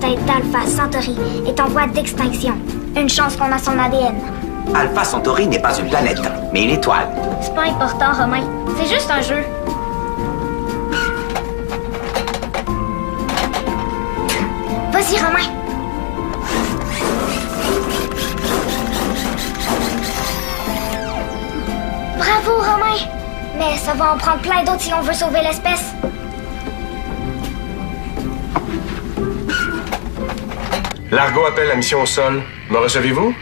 tête d'Alpha Centauri est en voie d'extinction. Une chance qu'on a son ADN. Alpha Centauri n'est pas une planète, mais une étoile. C'est pas important, Romain. C'est juste un jeu. Vas-y, Romain. Bravo, Romain. Mais ça va en prendre plein d'autres si on veut sauver l'espèce. Largo appelle la mission au sol. Me recevez-vous?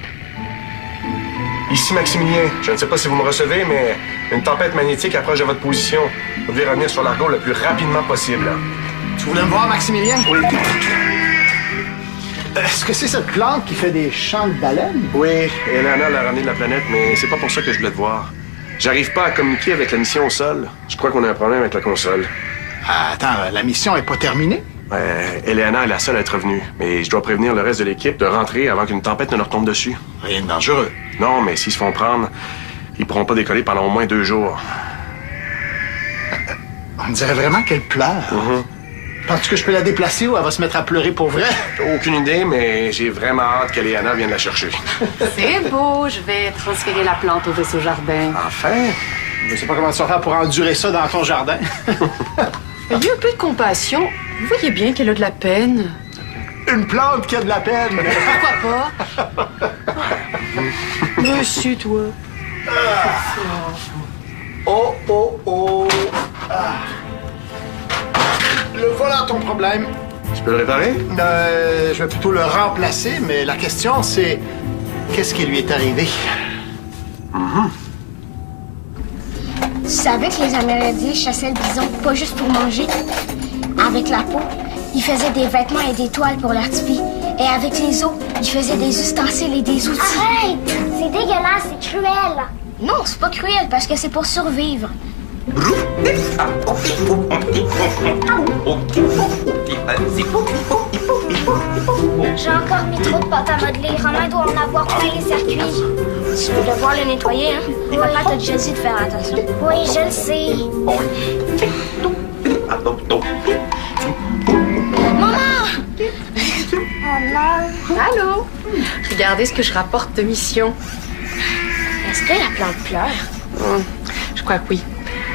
Ici Maximilien. Je ne sais pas si vous me recevez, mais une tempête magnétique approche de votre position. Vous devez revenir sur Largo le plus rapidement possible. Tu voulais me voir, Maximilien? Oui. Est-ce que c'est cette plante qui fait des chants de baleines? Oui, Eleanor l'a ramené de la planète, mais c'est pas pour ça que je voulais te voir. J'arrive pas à communiquer avec la mission au sol. Je crois qu'on a un problème avec la console. Ah, attends, la mission est pas terminée? Eleanor est la seule à être revenue, mais je dois prévenir le reste de l'équipe de rentrer avant qu'une tempête ne leur tombe dessus. Rien de dangereux. Non, mais s'ils se font prendre, ils pourront pas décoller pendant au moins 2 jours. On dirait vraiment qu'elle pleure. Penses-tu que je peux la déplacer ou elle va se mettre à pleurer pour vrai? Aucune idée, mais j'ai vraiment hâte qu'Eleanor vienne la chercher. C'est beau, je vais transférer la plante au vaisseau jardin. Enfin! Je sais pas comment tu vas faire pour endurer ça dans ton jardin. Ayez un peu de compassion. Vous voyez bien qu'elle a de la peine. Une plante qui a de la peine. Pourquoi pas? Monsieur, toi. Oh, oh, oh. Ah. Le voilà ton problème. Tu peux le réparer? Je vais plutôt le remplacer, mais la question, c'est qu'est-ce qui lui est arrivé? Tu savais que les Amérindiens chassaient le bison pas juste pour manger? Avec la peau, ils faisaient des vêtements et des toiles pour leurs tipis. Et avec les os, ils faisaient des ustensiles et des outils. Arrête! C'est dégueulasse, c'est cruel. Non, c'est pas cruel parce que c'est pour survivre. J'ai encore mis trop de pâte à modeler. Romain doit en avoir plein les circuits. Tu veux devoir le nettoyer, hein? Oui. Papa t'a déjà dit de faire attention. Oui, je le sais. Maman! Oh non! Allô? Regardez ce que je rapporte de mission. Est-ce que la plante pleure? Je crois que oui.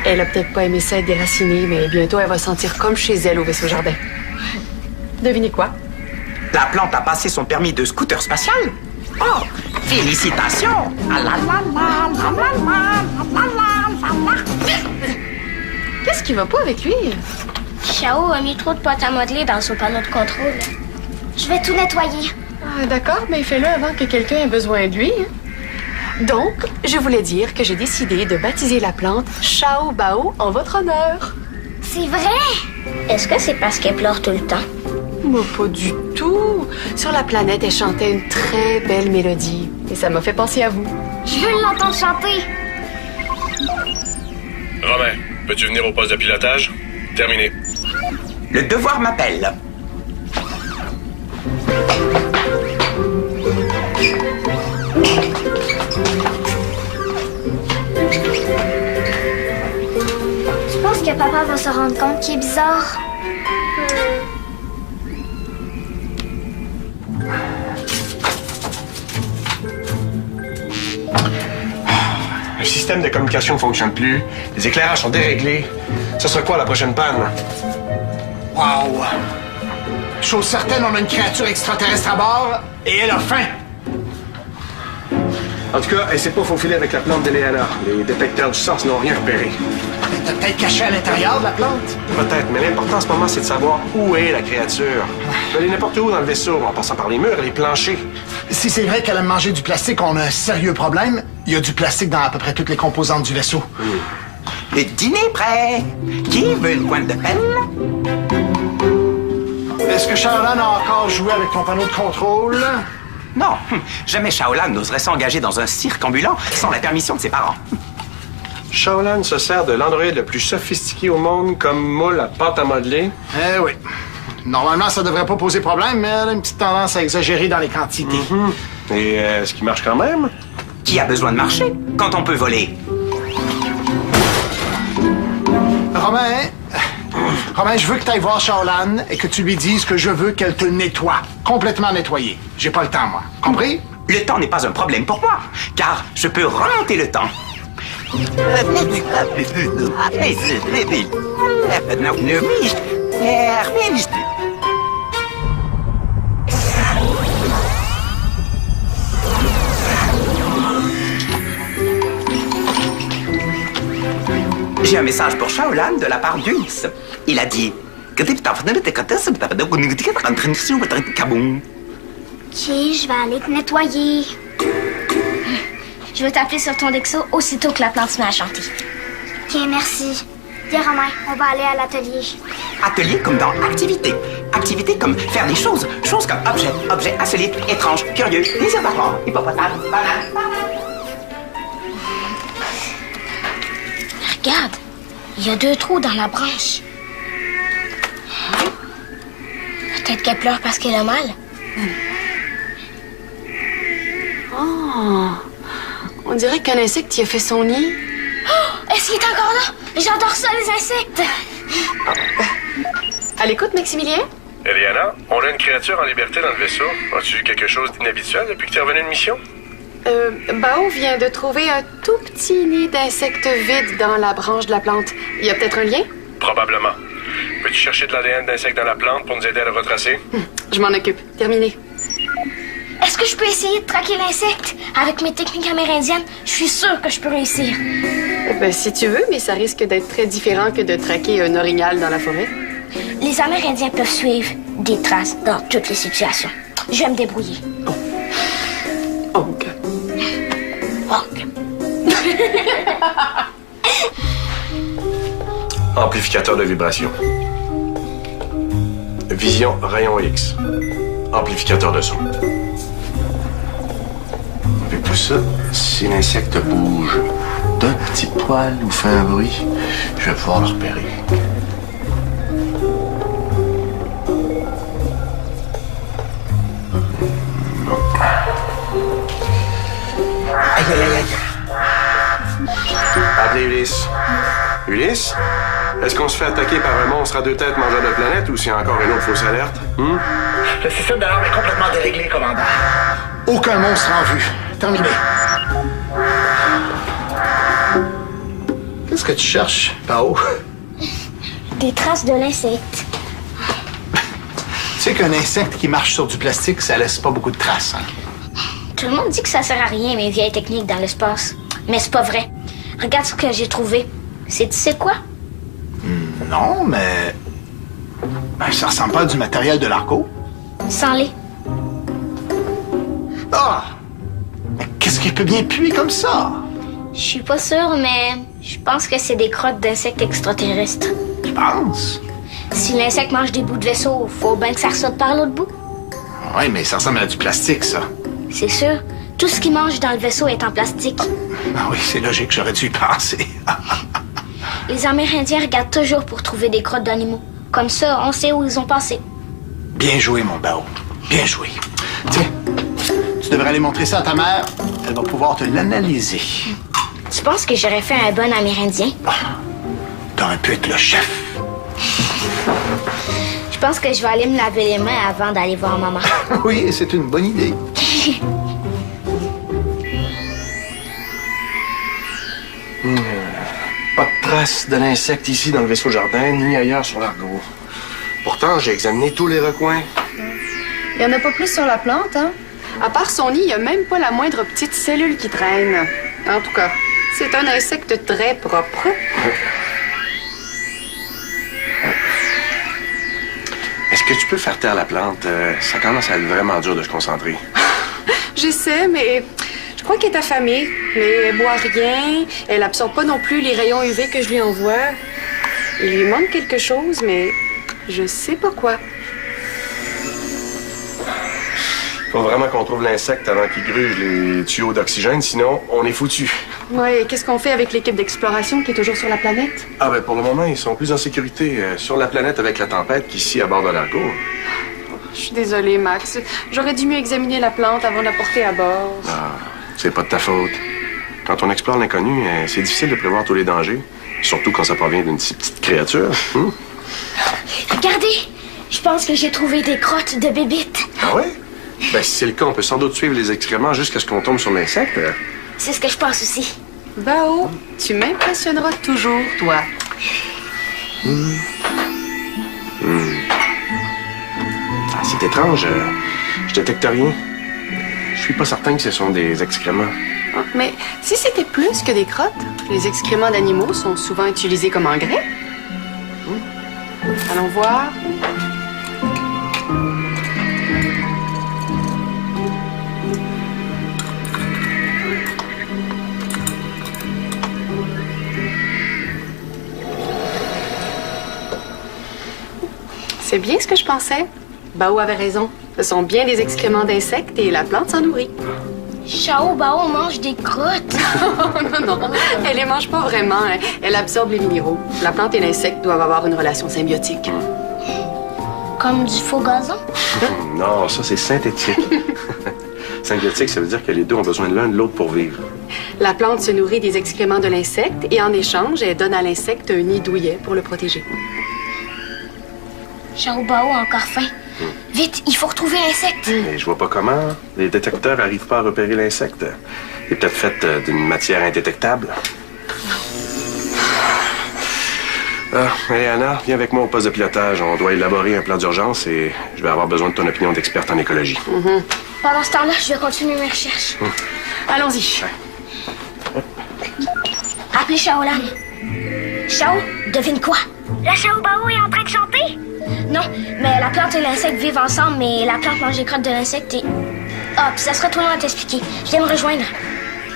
Elle a peut-être pas aimé ça être déracinée, mais bientôt elle va se sentir comme chez elle au vaisseau jardin. Devinez quoi? La plante a passé son permis de scooter spatial? Oh, félicitations! Qu'est-ce qui va pas avec lui? Chao a mis trop de pâte à modeler dans son panneau de contrôle. Je vais tout nettoyer. Ah, d'accord, mais fais-le avant que quelqu'un ait besoin de lui. Donc, je voulais dire que j'ai décidé de baptiser la plante Chao Bao en votre honneur. C'est vrai? Est-ce que c'est parce qu'elle pleure tout le temps? Mais pas du tout. Sur la planète, elle chantait une très belle mélodie. Et ça m'a fait penser à vous. Je veux l'entendre chanter. Romain, peux-tu venir au poste de pilotage? Terminé. Le devoir m'appelle. Je pense que papa va se rendre compte qu'il est bizarre. Le système de communication ne fonctionne plus. Les éclairages sont déréglés. Ça sera quoi la prochaine panne? Wow! Chose certaine, on a une créature extraterrestre à bord et elle a faim. En tout cas, elle s'est pas faufilée avec la plante d'Eleanor. Les détecteurs du sens n'ont rien repéré. Elle était peut-être cachée à l'intérieur de la plante. Peut-être, mais l'important en ce moment, c'est de savoir où est la créature. Elle peut aller n'importe où dans le vaisseau, en passant par les murs et les planchers. Si c'est vrai qu'elle a mangé du plastique, on a un sérieux problème. Il y a du plastique dans à peu près toutes les composantes du vaisseau. Le dîner est prêt. Qui veut une pointe de pelle? Est-ce que Shaolan a encore joué avec ton panneau de contrôle? Non, jamais Shaolan n'oserait s'engager dans un cirque ambulant sans la permission de ses parents. Shaolan se sert de l'androïde le plus sophistiqué au monde comme moule à pâte à modeler. Eh oui. Normalement, ça devrait pas poser problème, mais elle a une petite tendance à exagérer dans les quantités. Et est-ce qu'il marche quand même? Qui a besoin de marcher quand on peut voler? Romain, Romain, je veux que tu ailles voir Shaolan et que tu lui dises que je veux qu'elle te nettoie. Complètement nettoyée. J'ai pas le temps, moi. Compris? Le temps n'est pas un problème pour moi, car je peux remonter le temps. J'ai un message pour Shaolan de la part d'Ulysse. Il a dit... Ok, je vais aller te nettoyer. Je vais t'appeler sur ton Dexo aussitôt que la plante se met à chanter. OK, merci. Viens, Romain, on va aller à l'atelier. Atelier comme dans activité. Activité comme faire des choses. Choses comme objet, objet insolite, étrange, curieux, plaisir d'apprendre, hippopotame, banane. Regarde, il y a 2 trous dans la branche. Peut-être qu'elle pleure parce qu'elle a mal. Oh, on dirait qu'un insecte y a fait son nid. Oh, est-ce qu'il est encore là? J'adore ça, les insectes. À l'écoute, Maximilien? Eliana, on a une créature en liberté dans le vaisseau. As-tu vu quelque chose d'inhabituel depuis que tu es revenu de mission? Bao vient de trouver un tout petit nid d'insectes vide dans la branche de la plante. Il y a peut-être un lien? Probablement. Peux-tu chercher de l'ADN d'insectes dans la plante pour nous aider à le retracer? Je m'en occupe. Terminé. Est-ce que je peux essayer de traquer l'insecte? Avec mes techniques amérindiennes, je suis sûre que je peux réussir. Ben, si tu veux, mais ça risque d'être très différent que de traquer un orignal dans la forêt. Les Amérindiens peuvent suivre des traces dans toutes les situations. Je vais me débrouiller. OK. OK. Amplificateur de vibration. Vision rayon X. Amplificateur de son. Avec tout ça, si l'insecte bouge d'un petit poil ou fait un bruit, je vais pouvoir le repérer. Aïe, aïe, aïe, aïe. Appelez Ulysse. Ulysse? Est-ce qu'on se fait attaquer par un monstre à 2 têtes mangeur de planète ou s'il y a encore une autre fausse alerte? Le système d'alarme est complètement déréglé, commandant. Aucun monstre en vue. Terminé. Qu'est-ce que tu cherches, Bao? Des traces de l'insecte. Tu sais qu'un insecte qui marche sur du plastique, ça laisse pas beaucoup de traces, hein? Tout le monde dit que ça sert à rien, mes vieilles techniques dans l'espace. Mais c'est pas vrai. Regarde ce que j'ai trouvé. Tu sais quoi? Non, mais... Ben, ça ressemble pas à du matériel de l'Argo. Sans lait. Ah! Mais qu'est-ce qui peut bien puer comme ça? Je suis pas sûre, mais je pense que c'est des crottes d'insectes extraterrestres. Tu penses? Si l'insecte mange des bouts de vaisseau, faut bien que ça ressorte par l'autre bout. Oui, mais ça ressemble à du plastique, ça. C'est sûr. Tout ce qu'il mange dans le vaisseau est en plastique. Ah oui, c'est logique, j'aurais dû y penser. Les Amérindiens regardent toujours pour trouver des crottes d'animaux. Comme ça, on sait où ils ont passé. Bien joué, mon Bao. Bien joué. Tiens, tu devrais aller montrer ça à ta mère. Elle va pouvoir te l'analyser. Tu penses que j'aurais fait un bon Amérindien? T'aurais pu être le chef. Je pense que je vais aller me laver les mains avant d'aller voir maman. Oui, c'est une bonne idée. Pas de traces de l'insecte ici dans le vaisseau jardin, ni ailleurs sur l'Argo. Pourtant, j'ai examiné tous les recoins. Il y en a pas plus sur la plante, hein? À part son nid, il n'y a même pas la moindre petite cellule qui traîne. En tout cas, c'est un insecte très propre. Est-ce que tu peux faire taire la plante? Ça commence à être vraiment dur de se concentrer. J'essaie, mais je crois qu'elle est affamée. Mais elle boit rien. Elle absorbe pas non plus les rayons UV que je lui envoie. Il lui manque quelque chose, mais je sais pas quoi. Faut vraiment qu'on trouve l'insecte avant qu'il gruge les tuyaux d'oxygène, sinon on est foutu. Ouais, qu'est-ce qu'on fait avec l'équipe d'exploration qui est toujours sur la planète? Ah ben pour le moment, ils sont plus en sécurité sur la planète avec la tempête qu'ici à bord de l'Argo. Je suis désolée, Max. J'aurais dû mieux examiner la plante avant de la porter à bord. Ah, c'est pas de ta faute. Quand on explore l'inconnu, c'est difficile de prévoir tous les dangers. Surtout quand ça provient d'une si petite créature. Regardez, je pense que j'ai trouvé des crottes de bébites. Ah ouais? Ben, si c'est le cas, on peut sans doute suivre les excréments jusqu'à ce qu'on tombe sur l'insecte. C'est ce que je pense aussi. Bao, tu m'impressionneras toujours, toi. Ah, c'est étrange. Je détecte rien. Je suis pas certain que ce sont des excréments. Ah, mais si c'était plus que des crottes, les excréments d'animaux sont souvent utilisés comme engrais. Allons voir. C'est bien ce que je pensais. Bao avait raison. Ce sont bien des excréments d'insectes et la plante s'en nourrit. Chao Bao mange des crottes. Non, elle les mange pas vraiment. Elle absorbe les minéraux. La plante et l'insecte doivent avoir une relation symbiotique. Comme du faux gazon? Non, ça, c'est synthétique. Symbiotique, ça veut dire que les deux ont besoin de l'un de l'autre pour vivre. La plante se nourrit des excréments de l'insecte et en échange, elle donne à l'insecte un nid douillet pour le protéger. Chao Bao a encore faim. Vite, il faut retrouver l'insecte. Mais je vois pas comment. Les détecteurs arrivent pas à repérer l'insecte. Il est peut-être fait d'une matière indétectable. Hey, Anna, viens avec moi au poste de pilotage. On doit élaborer un plan d'urgence et je vais avoir besoin de ton opinion d'experte en écologie. Pendant ce temps-là, je vais continuer mes recherches. Allons-y. Appelez Shaolan. Chao, devine quoi? La Chao Bao est en train de chanter? Non, mais la plante et l'insecte vivent ensemble, mais la plante mange les crottes de l'insecte et... Ah, puis ça sera trop long à t'expliquer. Viens me rejoindre.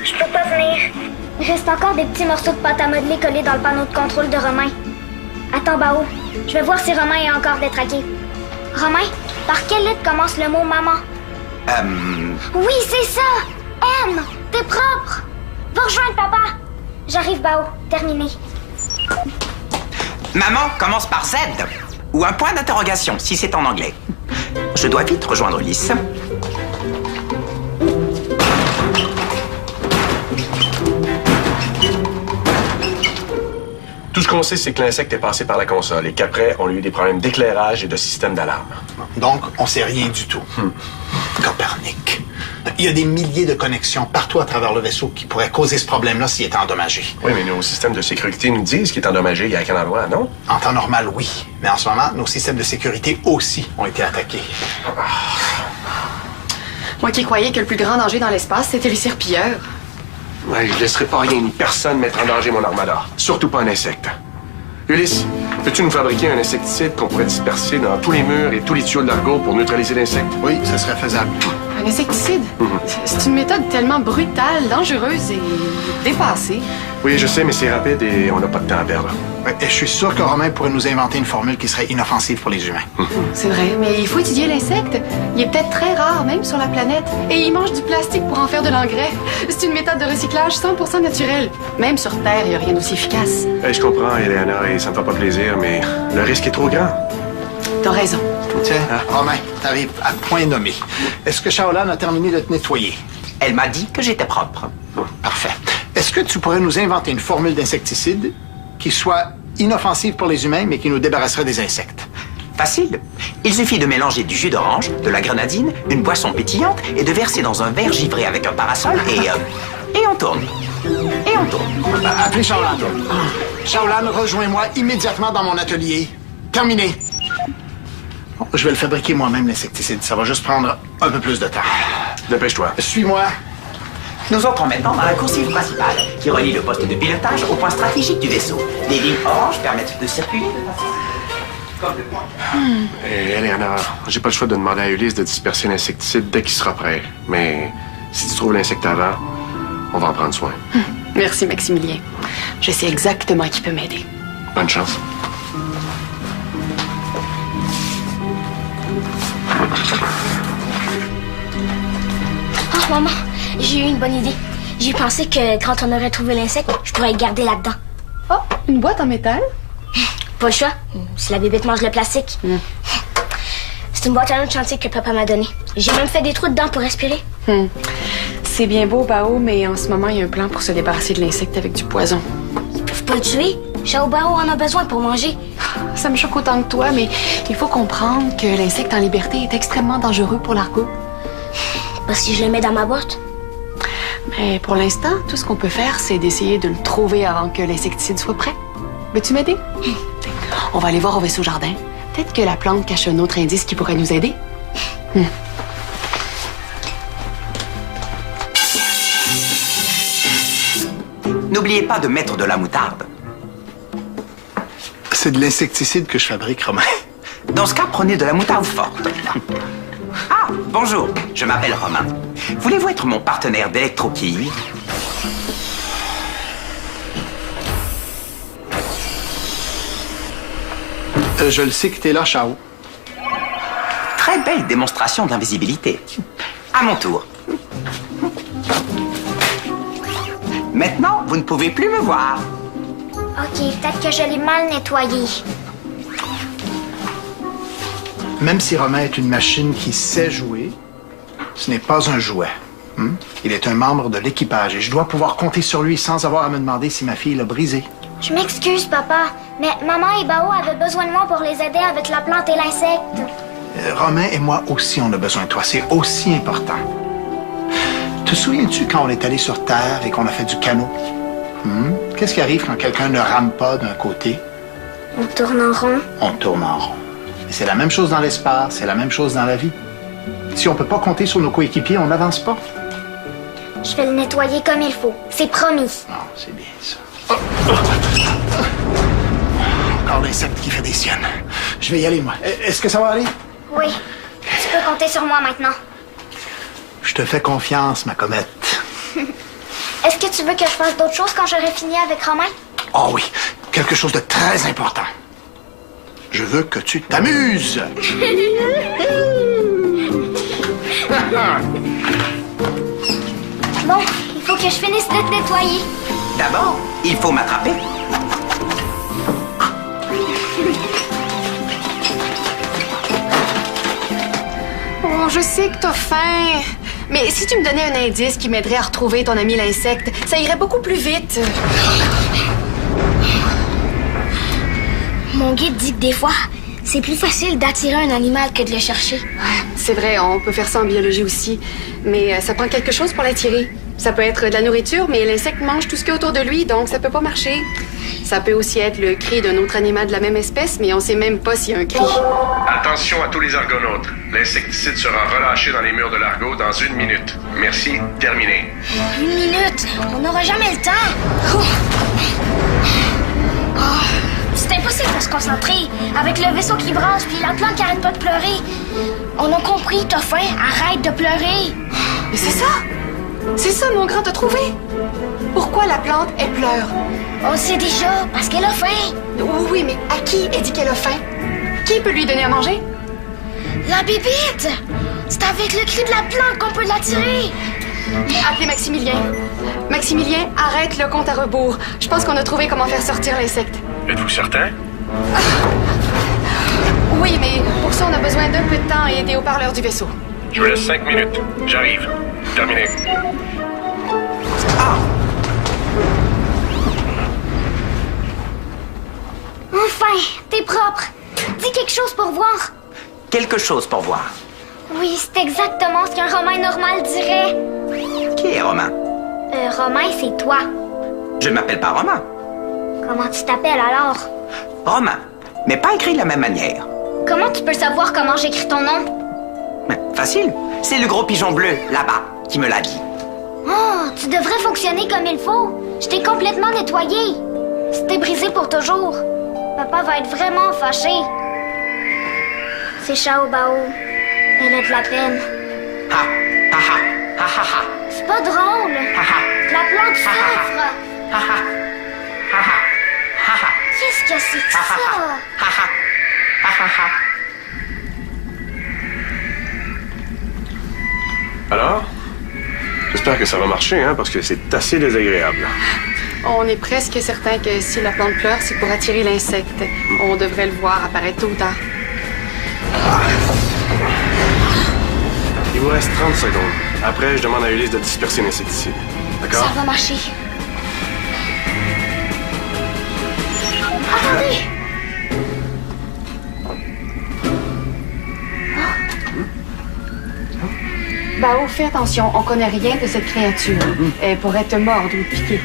Je peux pas venir. Il reste encore des petits morceaux de pâte à modeler collés dans le panneau de contrôle de Romain. Attends, Bao. Je vais voir si Romain est encore détraqué. Romain, par quelle lettre commence le mot maman? Oui, c'est ça! M! T'es propre! Va rejoindre papa! J'arrive, Bao. Terminé. Maman commence par Z. Ou un point d'interrogation, si c'est en anglais. Je dois vite rejoindre Ulysse. Tout ce qu'on sait, c'est que l'insecte est passé par la console et qu'après, on a eu des problèmes d'éclairage et de système d'alarme. Donc, on sait rien du tout. Copernic. Il y a des milliers de connexions partout à travers le vaisseau qui pourraient causer ce problème-là s'il était endommagé. Oui, mais nos systèmes de sécurité nous disent qu'il est endommagé. Il y a quel endroit, non? En temps normal, oui. Mais en ce moment, nos systèmes de sécurité aussi ont été attaqués. Moi qui croyais que le plus grand danger dans l'espace, c'était les serpilleurs. Ouais, je laisserai pas rien ni personne mettre en danger mon armada. Surtout pas un insecte. Ulysse, peux-tu nous fabriquer un insecticide qu'on pourrait disperser dans tous les murs et tous les tuyaux de l'argot pour neutraliser l'insecte? Oui, ce serait faisable. Un insecticide? C'est une méthode tellement brutale, dangereuse et dépassée. Oui, je sais, mais c'est rapide et on n'a pas de temps à perdre. Et je suis sûr que Romain pourrait nous inventer une formule qui serait inoffensive pour les humains. C'est vrai, mais il faut étudier l'insecte. Il est peut-être très rare, même sur la planète. Et il mange du plastique pour en faire de l'engrais. C'est une méthode de recyclage 100% naturelle. Même sur Terre, il n'y a rien d'aussi efficace. Hey, je comprends, Eleanor, et ça me fait pas plaisir, mais le risque est trop grand. T'as raison. Tiens, Romain, t'arrives à point nommé. Est-ce que Shaolan a terminé de te nettoyer? Elle m'a dit que j'étais propre. Parfait. Est-ce que tu pourrais nous inventer une formule d'insecticide qui soit inoffensive pour les humains, mais qui nous débarrasserait des insectes? Facile. Il suffit de mélanger du jus d'orange, de la grenadine, une boisson pétillante et de verser dans un verre givré avec un parasol et on tourne. Et on tourne. Appelez Shaolan. Shaolan, rejoins-moi immédiatement dans mon atelier. Terminé. Bon, je vais le fabriquer moi-même, l'insecticide. Ça va juste prendre un peu plus de temps. Dépêche-toi. Suis-moi. Nous entrons maintenant dans la coursive principale qui relie le poste de pilotage au point stratégique du vaisseau. Les lignes oranges permettent de circuler de façon comme le point. Hey, Eleanor, j'ai pas le choix de demander à Ulysse de disperser l'insecticide dès qu'il sera prêt. Mais si tu trouves l'insecte avant, on va en prendre soin. Merci, Maximilien. Je sais exactement qui peut m'aider. Bonne chance. Oh, maman, j'ai eu une bonne idée. J'ai pensé que quand on aurait trouvé l'insecte, je pourrais le garder là-dedans. Oh, une boîte en métal? Pas le choix, si la bébête mange le plastique. C'est une boîte à l'eau de chantier que papa m'a donnée. J'ai même fait des trous dedans pour respirer. C'est bien beau, Bao, mais en ce moment, il y a un plan pour se débarrasser de l'insecte avec du poison. Ils peuvent pas le tuer. Chaobao en a besoin pour manger. Ça me choque autant que toi, mais il faut comprendre que l'insecte en liberté est extrêmement dangereux pour l'argot. Parce que je le mets dans ma boîte. Mais pour l'instant, tout ce qu'on peut faire, c'est d'essayer de le trouver avant que l'insecticide soit prêt. Veux-tu m'aider? On va aller voir au vaisseau jardin. Peut-être que la plante cache un autre indice qui pourrait nous aider. N'oubliez pas de mettre de la moutarde. C'est de l'insecticide que je fabrique, Romain. Dans ce cas, prenez de la moutarde forte. Ah, bonjour, je m'appelle Romain. Voulez-vous être mon partenaire d'électroquille? Je le sais que t'es là, Chao. Très belle démonstration d'invisibilité. À mon tour. Maintenant, vous ne pouvez plus me voir. OK, peut-être que je l'ai mal nettoyé. Même si Romain est une machine qui sait jouer, ce n'est pas un jouet. Il est un membre de l'équipage et je dois pouvoir compter sur lui sans avoir à me demander si ma fille l'a brisé. Je m'excuse, papa, mais maman et Bao avaient besoin de moi pour les aider avec la plante et l'insecte. Romain et moi aussi, on a besoin de toi. C'est aussi important. Te souviens-tu quand on est allé sur Terre et qu'on a fait du canot? Qu'est-ce qui arrive quand quelqu'un ne rame pas d'un côté? On tourne en rond. On tourne en rond. Et c'est la même chose dans l'espace, c'est la même chose dans la vie. Si on peut pas compter sur nos coéquipiers, on n'avance pas. Je vais le nettoyer comme il faut. C'est promis. Non, c'est bien ça. Encore l'insecte qui fait des siennes. Je vais y aller, moi. Est-ce que ça va aller? Oui. Tu peux compter sur moi maintenant. Je te fais confiance, ma comète. Est-ce que tu veux que je fasse d'autres choses quand j'aurai fini avec Romain? Oh oui, quelque chose de très important. Je veux que tu t'amuses. Bon, il faut que je finisse de te nettoyer. D'abord, il faut m'attraper. Oh, je sais que t'as faim. Mais si tu me donnais un indice qui m'aiderait à retrouver ton ami l'insecte, ça irait beaucoup plus vite. Mon guide dit que des fois, c'est plus facile d'attirer un animal que de le chercher. C'est vrai, on peut faire ça en biologie aussi. Mais ça prend quelque chose pour l'attirer. Ça peut être de la nourriture, mais l'insecte mange tout ce qu'il y a autour de lui, donc ça peut pas marcher. Ça peut aussi être le cri d'un autre animal de la même espèce, mais on sait même pas s'il y a un cri. Attention à tous les argonautes. L'insecticide sera relâché dans les murs de l'argot dans 1 minute. Merci, terminé. 1 minute? On n'aura jamais le temps. C'est impossible de se concentrer. Avec le vaisseau qui brasse puis la plante qui arrête pas de pleurer. On a compris, t'as faim. Arrête de pleurer. Mais c'est ça! C'est ça, mon grand, t'as trouvé? Pourquoi la plante, elle pleure? On le sait déjà, parce qu'elle a faim. Oui, mais à qui elle dit qu'elle a faim? Qui peut lui donner à manger? La bébite! C'est avec le cri de la plante qu'on peut l'attirer. Appelez Maximilien. Maximilien, arrête le compte à rebours. Je pense qu'on a trouvé comment faire sortir l'insecte. Êtes-vous certain? Oui, mais pour ça, on a besoin d'un peu de temps et des haut-parleurs du vaisseau. Je vous laisse 5 minutes. J'arrive. Terminé. Enfin, t'es propre. Dis quelque chose pour voir. Quelque chose pour voir. Oui, c'est exactement ce qu'un Romain normal dirait. Qui est Romain? Romain, c'est toi. Je ne m'appelle pas Romain. Comment tu t'appelles alors? Romain, mais pas écrit de la même manière. Comment tu peux savoir comment j'écris ton nom? Facile. C'est le gros pigeon bleu, là-bas, qui me l'a dit. Oh, tu devrais fonctionner comme il faut. Je t'ai complètement nettoyé. C'était brisé pour toujours. Papa va être vraiment fâché. C'est Chaobao. Elle a de la peine. Ha, ha, ha, ha, ha, ha. C'est pas drôle. Ha, ha. La plante souffre. Ha, ha. Ha, ha. Ha, ha. Qu'est-ce que c'est que ça? Ha, ha. Ha, ha, ha. Alors? J'espère que ça va marcher, hein, parce que c'est assez désagréable. On est presque certain que si la plante pleure, c'est pour attirer l'insecte. On devrait le voir apparaître tôt ou tard. Il vous reste 30 secondes. Après, je demande à Ulysse de disperser l'insecticide. D'accord? Ça va marcher. Attendez! Bao, fais attention, on connaît rien de cette créature. Elle pourrait te mordre ou te piquer.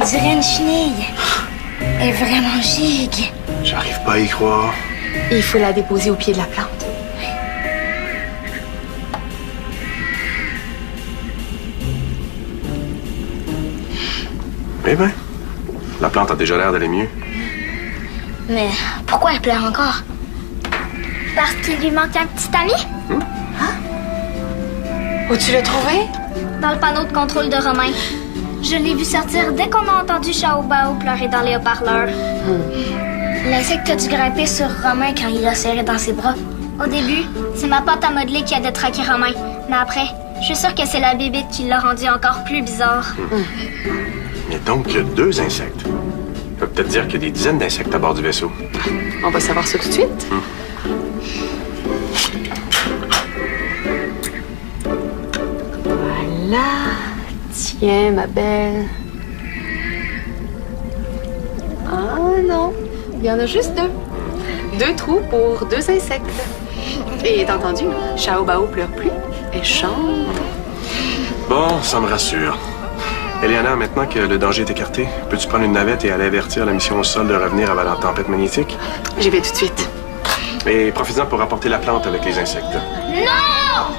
On dirait une chenille. Elle est vraiment gigue. J'arrive pas à y croire. Il faut la déposer au pied de la plante. Eh ben, la plante a déjà l'air d'aller mieux. Mais pourquoi elle pleure encore? Parce qu'il lui manque un petit ami? Où tu l'as trouvé? Dans le panneau de contrôle de Romain. Je l'ai vu sortir dès qu'on a entendu Chao Bao pleurer dans les haut-parleurs. L'insecte a dû grimper sur Romain quand il l'a serré dans ses bras. Au début, c'est ma pâte à modeler qui a détraqué Romain. Mais après, je suis sûre que c'est la bébite qui l'a rendu encore plus bizarre. Mais donc, il y a 2 insectes. Ça veut peut-être dire qu'il y a des dizaines d'insectes à bord du vaisseau. On va savoir ça tout de suite. Voilà. Tiens, ma belle. Ah non, il y en a juste 2. 2 trous pour 2 insectes. Et t'as entendu, Chao Bao pleure plus, elle chante. Bon, ça me rassure. Eliana, maintenant que le danger est écarté, peux-tu prendre une navette et aller avertir la mission au sol de revenir avant la tempête magnétique? J'y vais tout de suite. Et profites-en pour rapporter la plante avec les insectes. Non!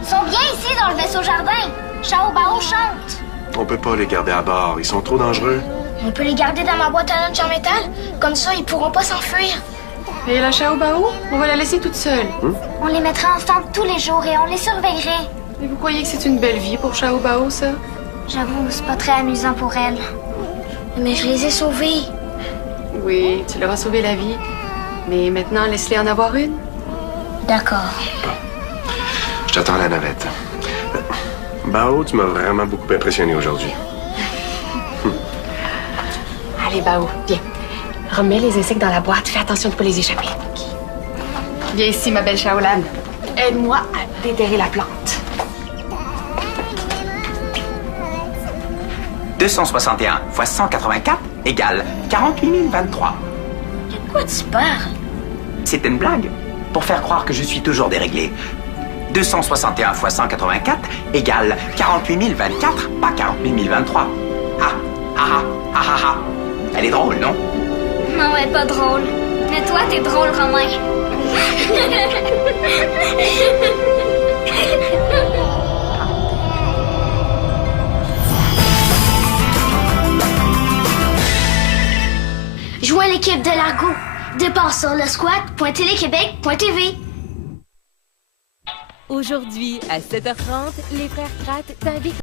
Ils sont bien ici dans le vaisseau jardin. Chao Bao chante. On peut pas les garder à bord, ils sont trop dangereux. On peut les garder dans ma boîte à lunch en métal. Comme ça, ils pourront pas s'enfuir. Et la Chao Bao, on va la laisser toute seule. On les mettrait ensemble tous les jours et on les surveillerait. Et vous croyez que c'est une belle vie pour Chao Bao, ça? J'avoue, c'est pas très amusant pour elle. Mais je les ai sauvés. Oui, tu leur as sauvé la vie. Mais maintenant, laisse-les en avoir une. D'accord. Je t'attends à la navette. Bao, tu m'as vraiment beaucoup impressionné aujourd'hui. Allez, Bao, viens. Remets les insectes dans la boîte. Fais attention de ne pas les échapper. Viens ici, ma belle Shaolan. Aide-moi à déterrer la plante. 261 fois 184 égale 48 023. De quoi tu parles? C'est une blague, pour faire croire que je suis toujours déréglé. 261 fois 184 égale 48 024, pas 48 023. Ah, ah, ah, ah, ah, ah. Elle est drôle, non? Non, elle est pas drôle. Mais toi, t'es drôle, Romain. Joins l'équipe de l'Argo. Départ sur le squat.téléquébec.tv. Aujourd'hui, à 7h30, les frères Pratt t'invitent